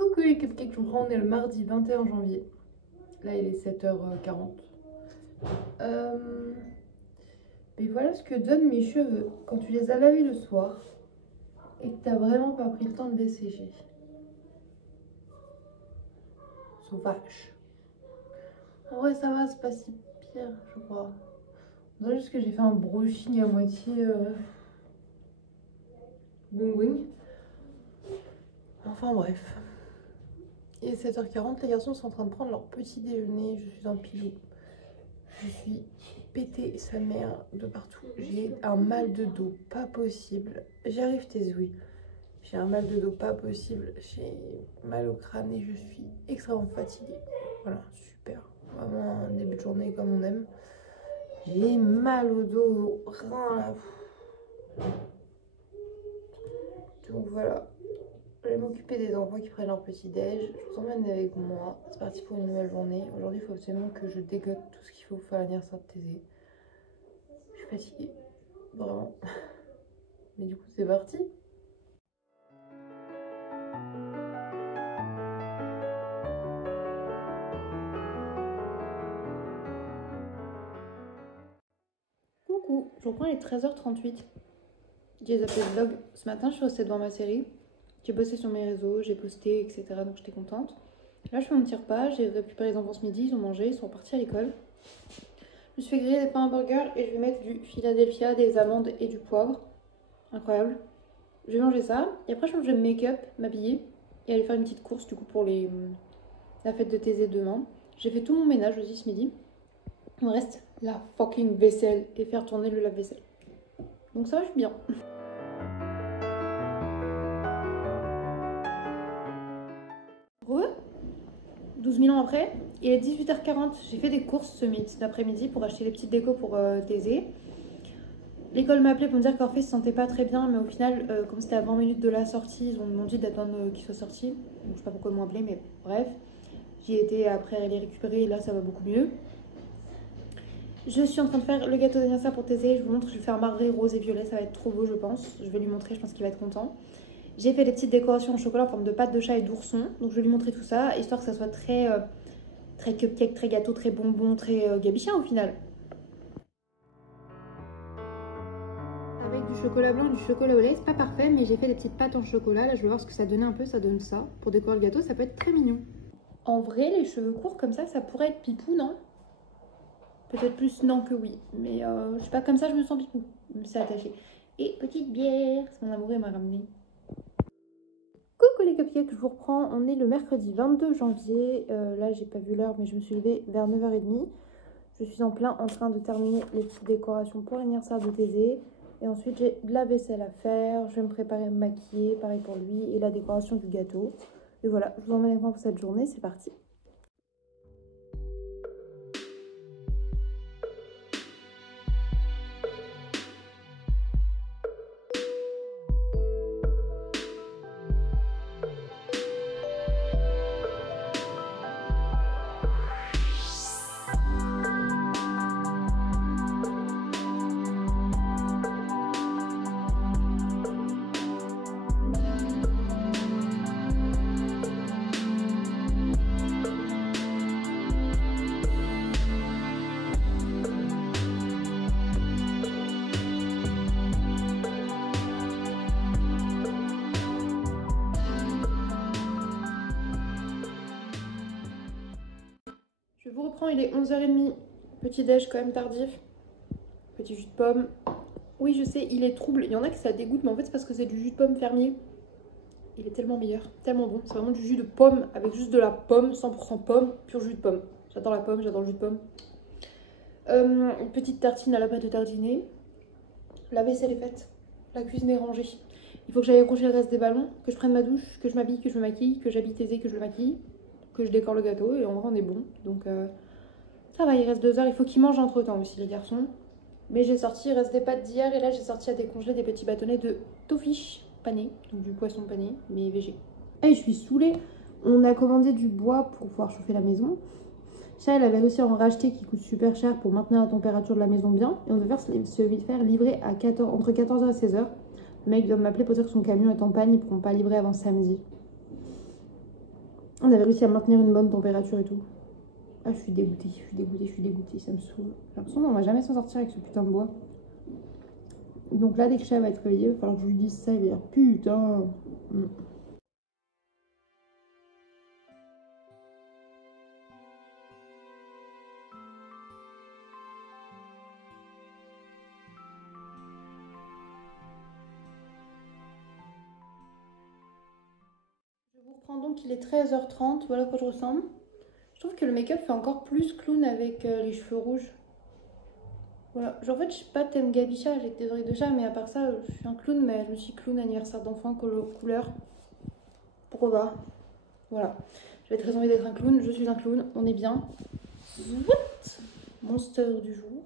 Coucou les cupcakes, je vous rends, on est le mardi 21 janvier. Là il est 7h40. Et voilà ce que donnent mes cheveux quand tu les as lavés le soir et que t'as vraiment pas pris le temps de les sécher. Sauvage. En vrai ça va, c'est pas si pire je crois. On dirait juste que j'ai fait un brushing à moitié boing boing. Enfin bref. Il est 7h40, les garçons sont en train de prendre leur petit déjeuner, je suis en pilou. Je suis pété sa mère de partout. J'ai un mal de dos pas possible. J'arrive tes oui. J'ai un mal de dos pas possible. J'ai mal au crâne et je suis extrêmement fatiguée. Voilà, super. Vraiment un début de journée comme on aime. J'ai mal au dos, au rein là. Donc voilà. Je vais m'occuper des enfants qui prennent leur petit déj. Je vous emmène avec moi. C'est parti pour une nouvelle journée. Aujourd'hui, il faut absolument que je dégote tout ce qu'il faut faire l'anniversaire de Thésée. Je suis fatiguée. Vraiment. Mais du coup, c'est parti. Coucou, je reprends les 13h38. J'ai zappé le vlog. Ce matin, je suis restée devant ma série. J'ai bossé sur mes réseaux, j'ai posté, etc. Donc j'étais contente. Là, je fais mon petit repas. J'ai récupéré les enfants ce midi. Ils ont mangé, ils sont repartis à l'école. Je me suis fait griller des pains hamburgers et je vais mettre du Philadelphia, des amandes et du poivre. Incroyable. Je vais manger ça. Et après, je pense que je vais me make-up, m'habiller et aller faire une petite course du coup pour la fête de Thésée demain. J'ai fait tout mon ménage aussi ce midi. Il me reste la fucking vaisselle et faire tourner le lave-vaisselle. Donc ça va, je suis bien. Re 12 000 ans après, il est 18h40. J'ai fait des courses cet après-midi pour acheter des petites décos pour Thésée. L'école m'a appelé pour me dire qu'Orphée se sentait pas très bien, mais au final, comme c'était à 20 minutes de la sortie, ils m'ont dit d'attendre qu'il soit sorti. Donc je sais pas pourquoi ils m'ont appelé, mais bref. J'y étais après les récupérer et là ça va beaucoup mieux. Je suis en train de faire le gâteau d'anniversaire pour Thésée. Je vous montre, je vais faire marbré, rose et violet, ça va être trop beau je pense. Je vais lui montrer, je pense qu'il va être content. J'ai fait des petites décorations en chocolat en forme de pâte de chat et d'ourson. Donc je vais lui montrer tout ça, histoire que ça soit très, très cupcake, très gâteau, très bonbon, très gabichien au final. Avec du chocolat blanc et du chocolat au lait, c'est pas parfait, mais j'ai fait des petites pâtes en chocolat. Là, je vais voir ce que ça donnait un peu, ça donne ça. Pour décorer le gâteau, ça peut être très mignon. En vrai, les cheveux courts comme ça pourrait être pipou, non? Peut-être plus non que oui, mais je sais pas, comme ça, je me sens pipou. Je me suis attachée. Et petite bière, c'est mon amoureux m'a ramené. Coucou les cupcakes, je vous reprends. On est le mercredi 22 janvier. Là, j'ai pas vu l'heure, mais je me suis levée vers 9h30. Je suis en plein en train de terminer les petites décorations pour l'anniversaire de Thésée. Et ensuite, j'ai de la vaisselle à faire. Je vais me préparer à me maquiller, pareil pour lui, et la décoration du gâteau. Et voilà, je vous emmène avec moi pour cette journée. C'est parti. Je vous reprends, il est 11h30. Petit déj quand même tardif. Petit jus de pomme. Oui, je sais, il est trouble. Il y en a qui ça dégoûte, mais en fait, c'est parce que c'est du jus de pomme fermier. Il est tellement meilleur, tellement bon. C'est vraiment du jus de pomme avec juste de la pomme, 100% pomme, pur jus de pomme. J'adore la pomme, j'adore le jus de pomme. Une petite tartine à la pâte de tartiner. La vaisselle est faite. La cuisine est rangée. Il faut que j'aille accrocher le reste des ballons, que je prenne ma douche, que je m'habille, que je me maquille, que j'habille Thésée, que je le maquille, que je décore le gâteau. Et en vrai, on est bon. Donc ça va, il reste 2 heures. Il faut qu'ils mangent entre temps aussi, les garçons. Mais j'ai sorti, il reste des pâtes d'hier. Et là, j'ai sorti à décongeler des petits bâtonnets de tofish pané. Donc du poisson pané, mais végé. Et je suis saoulée. On a commandé du bois pour pouvoir chauffer la maison. Ça, elle avait réussi à en racheter qui coûte super cher pour maintenir la température de la maison bien. Et on devait se faire livrer à entre 14h et 16h. Le mec vient de m'appeler pour dire que son camion est en panne, ils ne pourront pas livrer avant samedi. On avait réussi à maintenir une bonne température et tout. Ah, je suis dégoûtée, ça me saoule. J'ai l'impression qu'on va jamais s'en sortir avec ce putain de bois. Donc là, dès que Chat va être réveillé, il va falloir que je lui dise ça, il va dire putain. Je vous reprends donc, il est 13h30, voilà à quoi je ressemble. Je trouve que le make-up fait encore plus clown avec les cheveux rouges. Voilà, genre en fait je suis pas thème Gabicha, j'ai des oreilles de chat, mais à part ça, je suis un clown, mais je me suis clown anniversaire d'enfant, couleur. Pourquoi pas? Voilà, j'avais très envie d'être un clown, je suis un clown, on est bien. What? Monster du jour.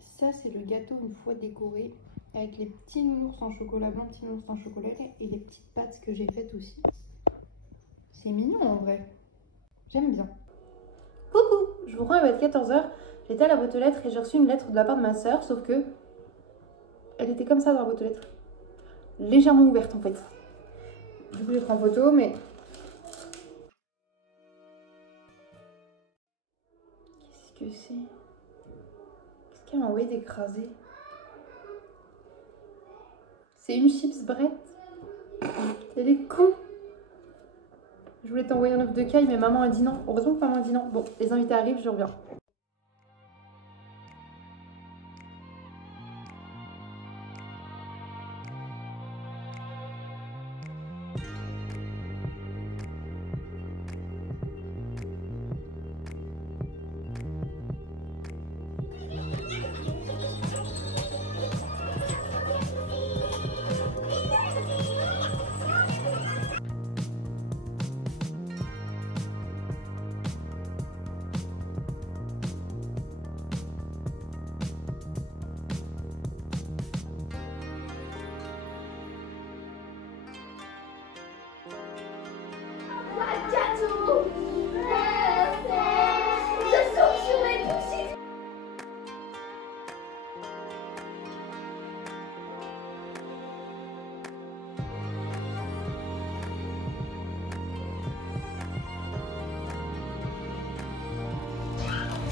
Ça c'est le gâteau une fois décoré, avec les petits nounours en chocolat blanc, petits nounours en chocolat et les petites pâtes que j'ai faites aussi. C'est mignon en vrai, j'aime bien. Coucou, je vous rends, il va être 14h. J'étais à la boîte aux lettres et j'ai reçu une lettre de la part de ma soeur, sauf que elle était comme ça dans la boîte aux lettres. Légèrement ouverte en fait. Du coup, je prends photo, mais... Qu'est-ce que c'est? Qu'est-ce qu'elle m'a envoyé d'écraser? C'est une chips Brett. Elle est con. Je voulais t'envoyer un œuf de caille, mais maman a dit non. Heureusement que maman a dit non. Bon, les invités arrivent, je reviens. Gâteau! Je saute sur les poussées!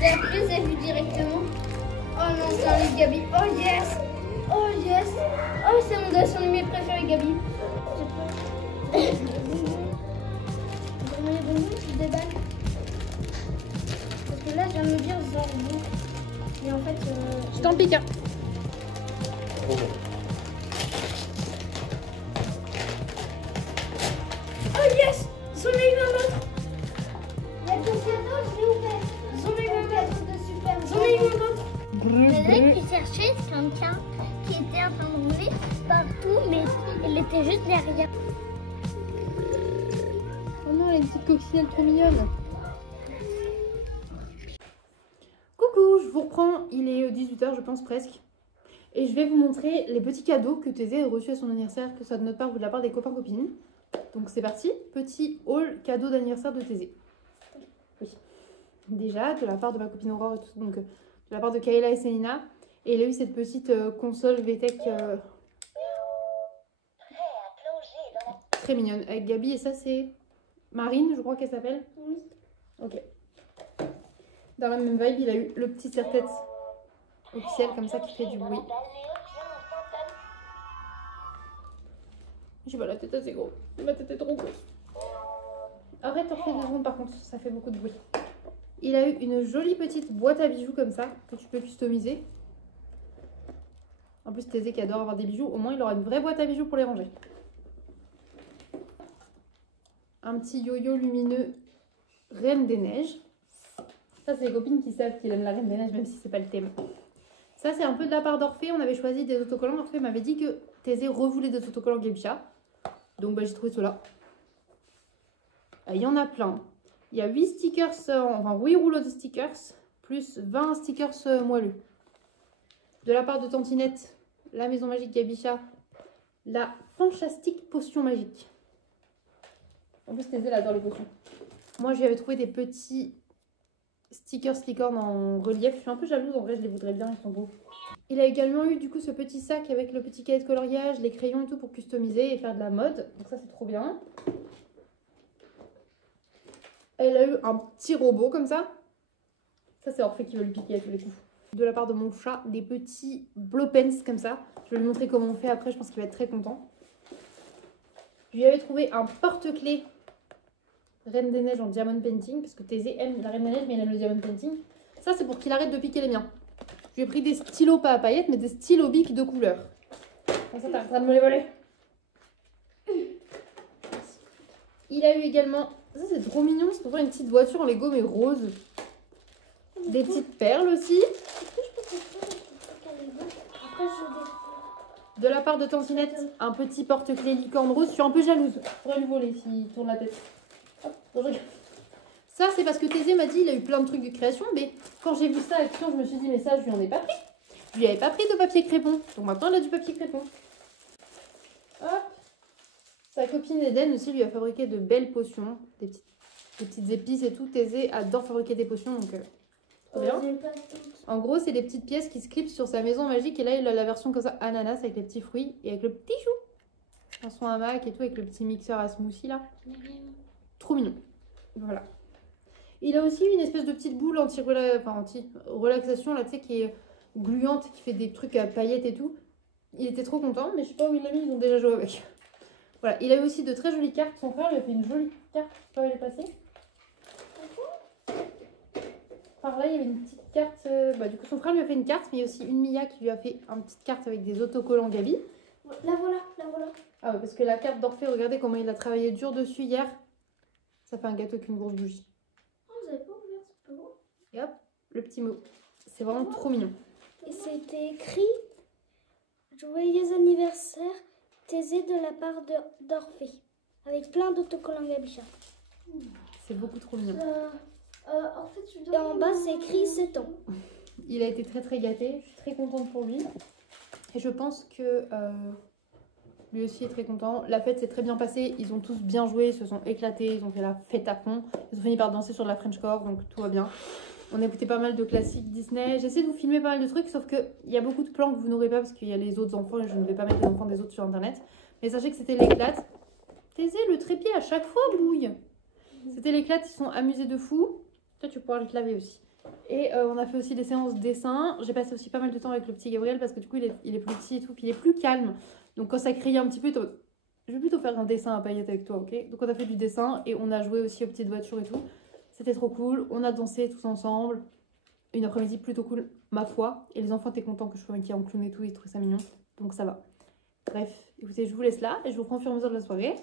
Je les ai vus directement. Oh non, c'est un livre Gabi. Oh yes! Oh yes! Oh, c'est mon dessin animé préféré, Gabi. Parce que là, je viens de me dire Zorbo. Et en fait, Je t'en pique un. oh yes! J'en ai eu un autre! Il y a ton cadeau, je l'ai ouvert. J'en ai eu un cadeau de super. J'en ai eu un autre. Le mec qui cherchait quelqu'un qui était en train de rouler partout, mais il était juste derrière. Oh non, elle a une petite coccinelle trop mignonne. Coucou, je vous reprends, il est 18h je pense presque. Et je vais vous montrer les petits cadeaux que Thésée a reçus à son anniversaire, que ce soit de notre part ou de la part des copains-copines. Donc c'est parti, petit haul cadeau d'anniversaire de Thésée. Oui. Déjà, de la part de ma copine Aurore et tout, donc de la part de Kayla et Célina. Et il a eu cette petite console VTech très mignonne avec Gabi. Et ça c'est Marine, je crois qu'elle s'appelle. Oui. Ok. Dans la même vibe, il a eu le petit serre-tête officiel comme ça qui fait du bruit. J'ai pas la tête assez gros. Ma tête est trop grosse. Arrête, t'en fais 2 secondes par contre, ça fait beaucoup de bruit. Il a eu une jolie petite boîte à bijoux comme ça que tu peux customiser. En plus, Thésée qui adore avoir des bijoux, au moins il aura une vraie boîte à bijoux pour les ranger. Un petit yo-yo lumineux Reine des Neiges. Ça, c'est les copines qui savent qu'il aime la Reine des Neiges, même si c'est pas le thème. Ça, c'est un peu de la part d'Orphée. On avait choisi des autocollants. Orphée m'avait dit que Thésée revoulait des autocollants Gabicha. Donc, bah, j'ai trouvé ceux-là. Il y en a plein. Il y a 8 stickers, enfin 8 rouleaux de stickers, plus 20 stickers moelleux. De la part de Tantinette, la Maison Magique Gabicha, la fantastique potion magique. En plus, Thésée, elle adore les potions. Moi, je lui avais trouvé des petits stickers licorne en relief. Je suis un peu jalouse, en vrai, je les voudrais bien, ils sont beaux. Il a également eu du coup ce petit sac avec le petit cahier de coloriage, les crayons et tout pour customiser et faire de la mode. Donc ça, c'est trop bien. Elle a eu un petit robot comme ça. Ça, c'est Orphée qui veut lui piquer à tous les coups. De la part de mon chat, des petits blow pens comme ça. Je vais lui montrer comment on fait après, je pense qu'il va être très content. Je lui avais trouvé un porte-clés Reine des Neiges en diamond painting, parce que Thésée aime la Reine des Neiges, mais il aime le diamond painting. Ça, c'est pour qu'il arrête de piquer les miens. Je lui ai pris des stylos, pas à paillettes, mais des stylos bic de couleur. Comme ça, t'as en train de me les voler. Il a eu également... Ça, c'est trop mignon, c'est pour faire une petite voiture en Lego, mais rose. Des petites perles aussi. De la part de Tantinette, un petit porte-clés licorne rose. Je suis un peu jalouse. Je pourrais lui voler s'il tourne la tête. Hop, ça, c'est parce que Thésée m'a dit il a eu plein de trucs de création. Mais quand j'ai vu ça à l'action, je me suis dit, mais ça, je lui en ai pas pris. Je lui avais pas pris de papier crépon. Donc maintenant, elle a du papier crépon. Hop. Sa copine Eden aussi lui a fabriqué de belles potions. Des petites épices et tout. Thésée adore fabriquer des potions. Donc, trop bien. En gros, c'est des petites pièces qui se clipsent sur sa maison magique. Et là, il a la version comme ça, ananas, avec les petits fruits et avec le petit chou. Dans son hamac et tout, avec le petit mixeur à smoothie là. Trop mignon. Voilà. Il a aussi une espèce de petite boule anti-relaxation, là, tu sais, qui est gluante, qui fait des trucs à paillettes et tout. Il était trop content, mais je sais pas où il l'a mis, ils ont déjà joué avec. Voilà. Il a eu aussi de très jolies cartes. Son frère lui a fait une jolie carte. Je sais pas où elle est passée. Par là, il y avait une petite carte. Du coup, son frère lui a fait une carte, mais il y a aussi une Mia qui lui a fait une petite carte avec des autocollants Gabi. La voilà, la voilà. Ah ouais, parce que la carte d'Orphée, regardez comment il a travaillé dur dessus hier. Ça fait un gâteau avec une grosse bougie. Oh, vous avez pas ouvert, c'est pas beau. Et hop, le petit mot. C'est vraiment trop mignon. Et c'était écrit Joyeux anniversaire, Thésée de la part d'Orphée. Avec plein d'autocollants Gabicha. C'est beaucoup trop mignon. En fait, et en bas, c'est écrit 7 ans. Il a été très très gâté. Je suis très contente pour lui. Et je pense que lui aussi est très content. La fête s'est très bien passée. Ils ont tous bien joué. Ils se sont éclatés. Ils ont fait la fête à fond. Ils ont fini par danser sur de la Frenchcore. Donc tout va bien. On a écouté pas mal de classiques Disney. J'essaie de vous filmer pas mal de trucs. Sauf qu'il y a beaucoup de plans que vous n'aurez pas. Parce qu'il y a les autres enfants. Et je ne vais pas mettre les enfants des autres sur internet. Mais sachez que c'était l'éclate. Thésée, le trépied à chaque fois bouille. C'était l'éclate. Ils sont amusés de fou. Toi, tu pourras aller te laver aussi. Et on a fait aussi des séances dessin. J'ai passé aussi pas mal de temps avec le petit Gabriel parce que du coup, il est plus petit et tout. Puis il est plus calme. Donc quand ça criait un petit peu, je vais plutôt faire un dessin à paillettes avec toi, ok? Donc on a fait du dessin et on a joué aussi aux petites voitures et tout. C'était trop cool. On a dansé tous ensemble. Une après-midi plutôt cool, ma foi. Et les enfants étaient contents que je sois maquillée en clown et tout. Ils trouvaient ça mignon. Donc ça va. Bref, écoutez, je vous laisse là et je vous prends au fur et à mesure de la soirée.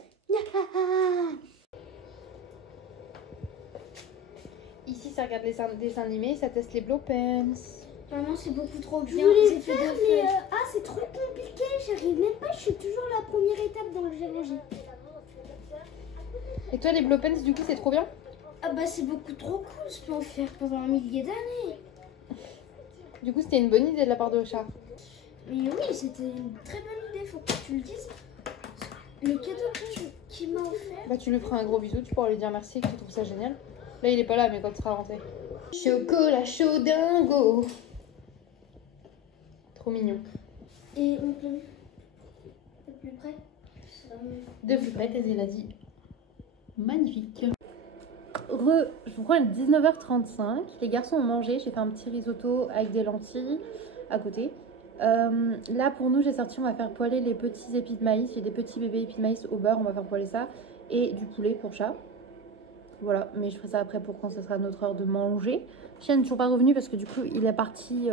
Ici, ça regarde les dessins animés, ça teste les blow pens. Maman, c'est beaucoup trop bien. Je voulais J'ai fait faire, deux mais feuilles. C'est trop compliqué. J'arrive même pas. Je suis toujours à la première étape dans le j'ai rangé. Et toi, les blow pens, du coup, c'est trop bien? Ah bah, c'est beaucoup trop cool. Je peux en faire pendant un millier d'années. Du coup, c'était une bonne idée de la part de Richard. Mais oui, c'était une très bonne idée. Faut que tu le dises. Le cadeau qu'il m'a offert. Bah, tu lui feras un gros bisou, tu pourras lui dire merci et que tu trouves ça génial. Là, il est pas là, mais quand il sera rentré. Chocolat chaud dingo. Trop mignon. Et on peut de plus près. De plus près, Thésée l'a dit. Magnifique. Je vous crois, il est 19h35. Les garçons ont mangé. J'ai fait un petit risotto avec des lentilles à côté. Là, pour nous, j'ai sorti, on va faire poêler les petits épis de maïs. J'ai des petits bébés épis de maïs au beurre. On va faire poêler ça. Et du poulet pour chat. Voilà, mais je ferai ça après pour quand ce sera notre heure de manger. Chien n'est toujours pas revenu parce que du coup, il est parti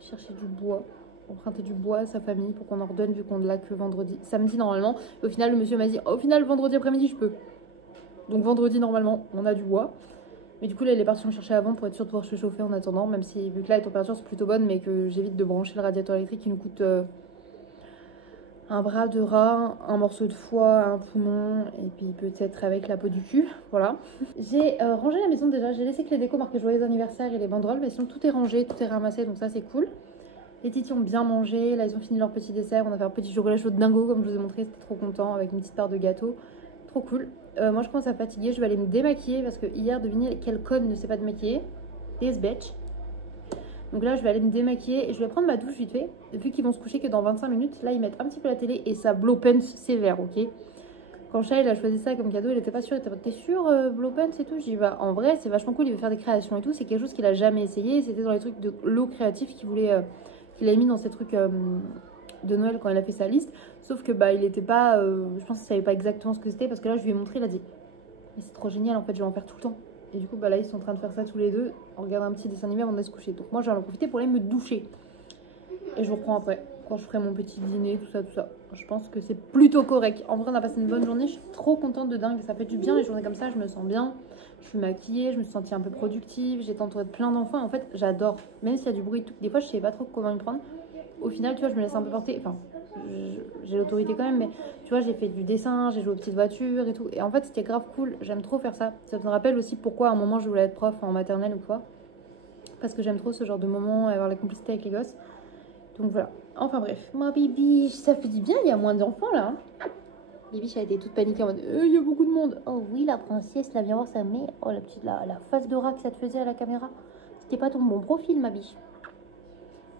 chercher du bois. Emprunter du bois à sa famille pour qu'on en redonne vu qu'on ne l'a que vendredi. Samedi normalement. Et au final, le monsieur m'a dit, au final, vendredi après-midi, je peux. Donc vendredi, normalement, on a du bois. Mais du coup, là, il est parti en chercher avant pour être sûr de pouvoir se chauffer en attendant. Même si, vu que là, les températures sont plutôt bonnes, mais que j'évite de brancher le radiateur électrique qui nous coûte un bras de rat, un morceau de foie, un poumon, et puis peut-être avec la peau du cul. Voilà. J'ai rangé la maison déjà. J'ai laissé que les décos marqués joyeux anniversaire et les banderoles. Mais sinon, tout est rangé, tout est ramassé. Donc ça, c'est cool. Les titis ont bien mangé. Là, ils ont fini leur petit dessert. On a fait un petit chocolat chaud de dingo, comme je vous ai montré. C'était trop content, avec une petite part de gâteau. Trop cool. Moi, je commence à fatiguer. Je vais aller me démaquiller parce que hier, devinez quelle conne ne sait pas démaquiller. This bitch. Donc là, je vais aller me démaquiller et je vais prendre ma douche vite fait. Vu qu'ils vont se coucher que dans 25 minutes, là, ils mettent un petit peu la télé et ça blow pens sévère, ok? Quand Shai a choisi ça comme cadeau, il était pas sûr. Il était pas, t'es sûr, Blowpens et tout? J'ai dit, bah en vrai, c'est vachement cool. Il veut faire des créations et tout. C'est quelque chose qu'il a jamais essayé. C'était dans les trucs de l'eau créatif qu'il voulait, qu'il a mis dans ses trucs de Noël quand il a fait sa liste. Sauf que bah il était pas, je pense qu'il savait pas exactement ce que c'était parce que là, je lui ai montré, il a dit, mais c'est trop génial en fait, je vais en faire tout le temps. Et du coup, bah là, ils sont en train de faire ça tous les deux. On regarde un petit dessin animé avant de se coucher. Donc moi, je vais en profiter pour aller me doucher. Et je vous reprends après, quand je ferai mon petit dîner, tout ça, tout ça. Je pense que c'est plutôt correct. En vrai, on a passé une bonne journée. Je suis trop contente de dingue. Ça fait du bien les journées comme ça. Je me sens bien. Je suis maquillée. Je me suis sentie un peu productive. J'étais entourée de plein d'enfants. En fait, j'adore. Même s'il y a du bruit, tout. Des fois, je ne savais pas trop comment me prendre. Au final, tu vois, je me laisse un peu porter. Enfin, j'ai l'autorité quand même. Mais tu vois, j'ai fait du dessin. J'ai joué aux petites voitures et tout. Et en fait, c'était grave cool. J'aime trop faire ça. Ça me rappelle aussi pourquoi à un moment, je voulais être prof en maternelle ou quoi. Parce que j'aime trop ce genre de moment, avoir la complicité avec les gosses. Donc voilà. Enfin bref, ma bibiche, ça fait du bien, il y a moins d'enfants là. Bibiche a été toute paniquée en mode il y a beaucoup de monde. Oh oui, la princesse, là, viens voir sa mère. Oh la petite, la face de rat que ça te faisait à la caméra. C'était pas ton bon profil, ma biche.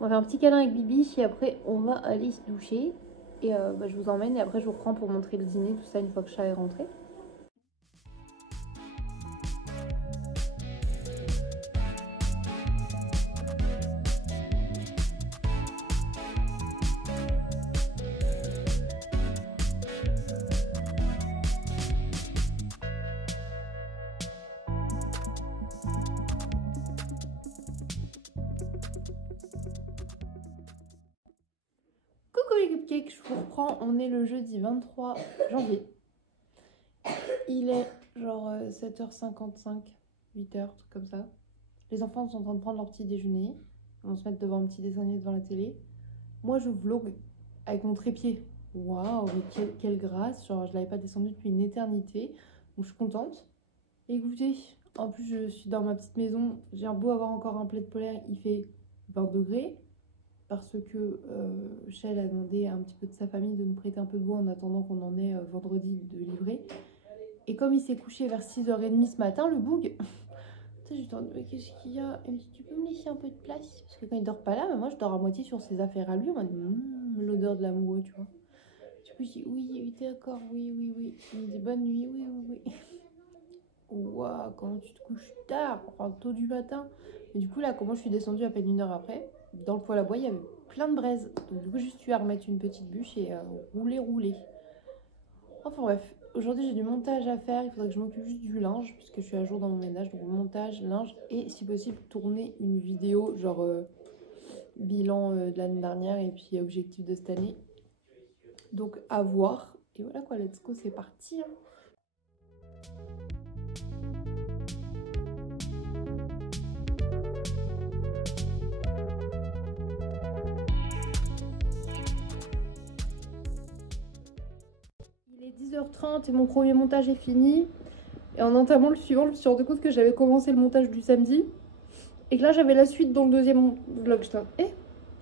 On va faire un petit câlin avec Bibiche et après on va aller se doucher. Et bah, je vous emmène et après je vous reprends pour montrer le dîner, tout ça une fois que Chat est rentré. Coucou les cupcakes, je vous reprends, on est le jeudi 23 janvier. Il est genre 7h55, 8h, truc comme ça. Les enfants sont en train de prendre leur petit déjeuner. Ils vont se mettre devant un petit dessin animé devant la télé. Moi je vlog avec mon trépied. Waouh, mais quelle grâce, genre je l'avais pas descendu depuis une éternité. Donc je suis contente. Écoutez, en plus je suis dans ma petite maison. J'ai beau avoir encore un plaid polaire, il fait 20 degrés. Parce que Shell a demandé à un petit peu de sa famille de nous prêter un peu de bois en attendant qu'on en ait vendredi de livrer. Et comme il s'est couché vers 6h30 ce matin, le boug, tu sais, je lui ai dit, mais qu'est-ce qu'il y a? Il me dit, tu peux me laisser un peu de place? Parce que quand il dort pas là, mais moi je dors à moitié sur ses affaires à lui. On m'a dit, l'odeur de l'amoureux, tu vois. Du coup, je dis, oui, d'accord, oui. Il me dit, bonne nuit, oui. Waouh, comment tu te couches tard, enfin tôt du matin. Mais du coup, là, comment je suis descendue à peine 1 heure après, dans le poêle à bois, il y avait plein de braises. Donc, du coup, juste eu à remettre une petite bûche et rouler. Enfin, bref, aujourd'hui, j'ai du montage à faire. Il faudrait que je m'occupe juste du linge, puisque je suis à jour dans mon ménage. Donc, montage, linge et, si possible, tourner une vidéo, genre bilan de l'année dernière et puis objectif de cette année. Donc, à voir. Et voilà quoi, let's go, c'est parti. Hein. Il est 10h30 et mon premier montage est fini. Et en entamant le suivant, je me suis rendu compte que j'avais commencé le montage du samedi. Et que là, j'avais la suite dans le deuxième vlog.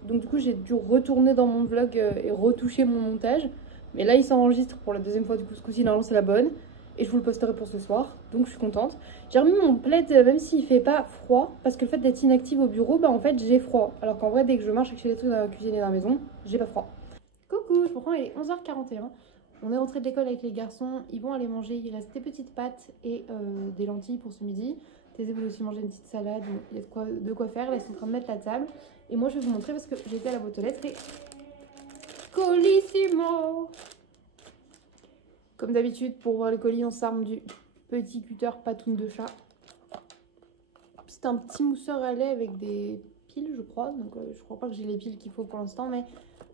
Donc du coup, j'ai dû retourner dans mon vlog et retoucher mon montage. Mais là, il s'enregistre pour la deuxième fois. Du coup, ce coup-ci, normalement, c'est la bonne. Et je vous le posterai pour ce soir. Donc, je suis contente. J'ai remis mon plaid, même s'il fait pas froid. Parce que le fait d'être inactive au bureau, bah en fait, j'ai froid. Alors qu'en vrai, dès que je marche et que je fais des trucs dans la cuisine et dans la maison, j'ai pas froid. Coucou, je reprends, il est 11h41. On est rentré de l'école avec les garçons, ils vont aller manger, il reste des petites pâtes et des lentilles pour ce midi. Thésée voulait aussi manger une petite salade, il y a de quoi faire, là ils sont en train de mettre la table. Et moi je vais vous montrer parce que j'étais à la boîte aux lettres et... Colissimo! Comme d'habitude, pour voir les colis, on s'arme du petit cutter patoune de chat. C'est un petit mousseur à lait avec des piles, je crois. Donc je crois pas que j'ai les piles qu'il faut pour l'instant, mais...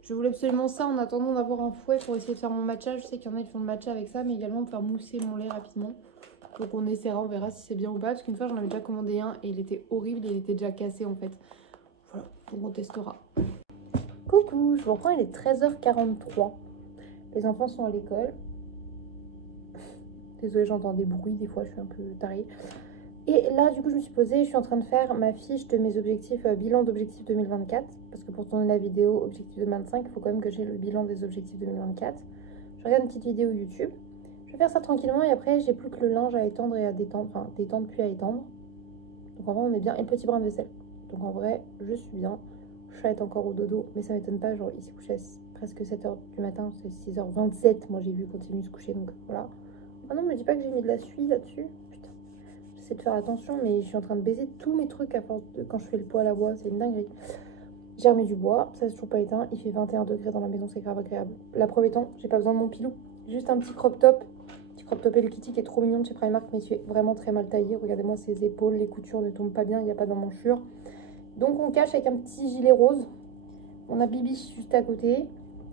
Je voulais absolument ça en attendant d'avoir un fouet pour essayer de faire mon matcha. Je sais qu'il y en a qui font le matcha avec ça, mais également de faire mousser mon lait rapidement. Donc on essaiera, on verra si c'est bien ou pas. Parce qu'une fois j'en avais déjà commandé un et il était horrible, il était déjà cassé en fait. Voilà, donc on testera. Coucou, je vous reprends, il est 13h43. Les enfants sont à l'école. Désolée, j'entends des bruits, des fois je suis un peu tarée. Et là, du coup, je me suis posée, je suis en train de faire ma fiche de mes objectifs, bilan d'objectifs 2024. Parce que pour tourner la vidéo objectif 2025, il faut quand même que j'ai le bilan des objectifs 2024. Je regarde une petite vidéo YouTube. Je vais faire ça tranquillement et après, j'ai plus que le linge à étendre et à détendre. Enfin, détendre puis à étendre. Donc en vrai, on est bien. Et le petit brin de vaisselle. Donc en vrai, je suis bien. Chat est encore au dodo, mais ça m'étonne pas, genre il s'est couché à presque 7h du matin, c'est 6h27, moi j'ai vu quand il est venu se coucher, donc voilà. Ah non, me dis pas que j'ai mis de la suie là-dessus, putain. J'essaie de faire attention, mais je suis en train de baiser tous mes trucs à force de quand je fais le poêle à bois, c'est une dinguerie. J'ai remis du bois, ça c'est toujours pas éteint, il fait 21 degrés dans la maison, c'est grave agréable. La preuve étant, j'ai pas besoin de mon pilou, juste un petit crop top. Petit crop top Hello Kitty qui est trop mignon de chez Primark, mais il fait vraiment très mal taillé. Regardez-moi ses épaules, les coutures ne tombent pas bien, il n'y a pas d'emmanchure. Donc on cache avec un petit gilet rose. On a Bibi juste à côté.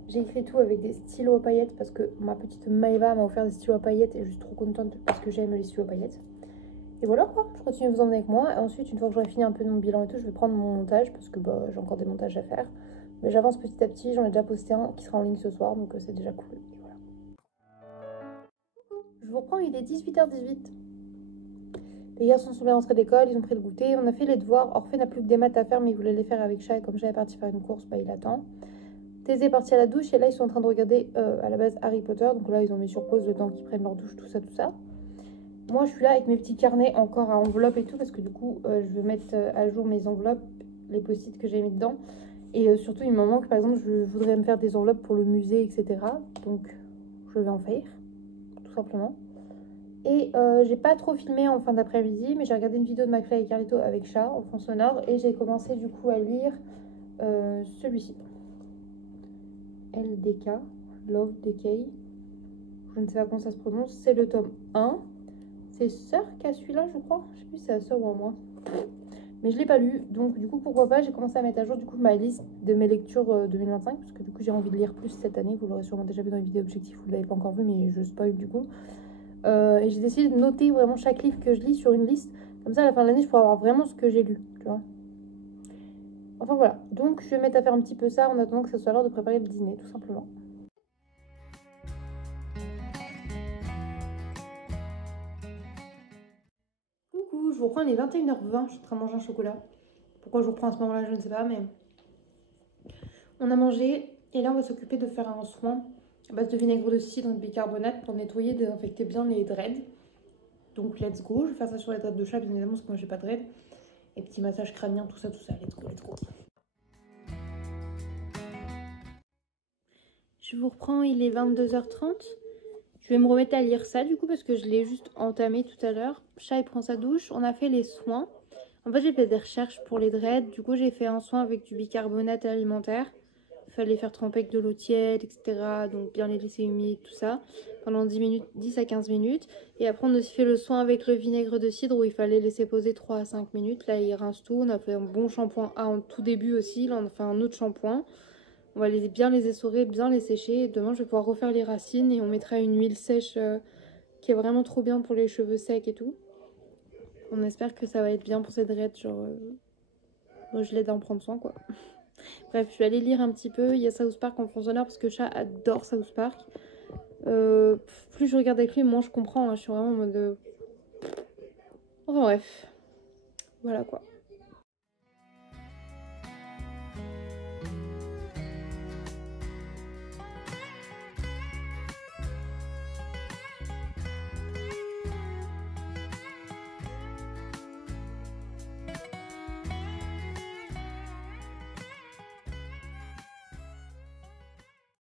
J'ai écrit tout avec des stylos à paillettes parce que ma petite Maëva m'a offert des stylos à paillettes et je suis trop contente parce que j'aime les stylos à paillettes. Et voilà quoi, je continue à vous emmener avec moi. Et ensuite, une fois que j'aurai fini un peu de mon bilan et tout, je vais prendre mon montage parce que bah, j'ai encore des montages à faire. Mais j'avance petit à petit, j'en ai déjà posté un qui sera en ligne ce soir, donc c'est déjà cool. Et voilà. Je vous reprends, il est 18h18. Les garçons sont bien rentrés d'école, ils ont pris le goûter, on a fait les devoirs. Orphée n'a plus que des maths à faire, mais il voulait les faire avec Chat. Et comme Chat est parti faire une course, bah, il attend. Thésée est parti à la douche et là ils sont en train de regarder à la base Harry Potter. Donc là ils ont mis sur pause le temps qu'ils prennent leur douche, tout ça, tout ça. Moi je suis là avec mes petits carnets encore à enveloppe et tout parce que du coup je veux mettre à jour mes enveloppes, les post-it que j'ai mis dedans. Et surtout il me manque, par exemple je voudrais me faire des enveloppes pour le musée, etc. Donc je vais en faire, tout simplement. Et j'ai pas trop filmé en fin d'après-midi, mais j'ai regardé une vidéo de McFly et Carlito avec Chat en fond sonore. Et j'ai commencé du coup à lire celui-ci. LDK, Love Decay. Je ne sais pas comment ça se prononce. C'est le tome 1. C'est Sœur qui a celui-là, je crois. Je sais plus si c'est à Sœur ou à moi. Mais je l'ai pas lu. Donc du coup, pourquoi pas. J'ai commencé à mettre à jour du coup ma liste de mes lectures 2025. Parce que du coup, j'ai envie de lire plus cette année. Vous l'aurez sûrement déjà vu dans les vidéos objectifs. Vous ne l'avez pas encore vu, mais je spoil du coup. Et j'ai décidé de noter vraiment chaque livre que je lis sur une liste. Comme ça, à la fin de l'année, je pourrai avoir vraiment ce que j'ai lu. Tu vois. Enfin voilà. Donc, je vais mettre à faire un petit peu ça en attendant que ce soit l'heure de préparer le dîner, tout simplement. Coucou, je vous reprends, il est 21h20. Je suis en train de manger un chocolat. Pourquoi je vous reprends à ce moment-là, je ne sais pas, mais on a mangé. Et là, on va s'occuper de faire un soin à base de vinaigre de cidre et de bicarbonate pour nettoyer et désinfecter bien les dreads. Donc let's go, je vais faire ça sur les dreads de Chat bien évidemment parce que moi j'ai pas de dreads. Et petit massage crânien, tout ça, let's go, let's go. Je vous reprends, il est 22h30. Je vais me remettre à lire ça du coup parce que je l'ai juste entamé tout à l'heure. Chat il prend sa douche, on a fait les soins. En fait j'ai fait des recherches pour les dreads, du coup j'ai fait un soin avec du bicarbonate alimentaire. Il fallait faire tremper avec de l'eau tiède, etc. Donc bien les laisser humides, tout ça. Pendant 10 à 15 minutes. Et après on a aussi fait le soin avec le vinaigre de cidre où il fallait laisser poser 3 à 5 minutes. Là il rince tout. On a fait un bon shampoing en tout début aussi. Là on a fait un autre shampoing. On va bien les essorer, bien les sécher. Et demain je vais pouvoir refaire les racines et on mettra une huile sèche qui est vraiment trop bien pour les cheveux secs et tout. On espère que ça va être bien pour ces dreads. Genre je l'aide à en prendre soin quoi. Bref, je vais aller lire un petit peu. Il y a South Park en fond sonore parce que Chat adore South Park. Plus je regarde avec lui, moins je comprends. Hein. Je suis vraiment en mode... Enfin bref. Voilà quoi.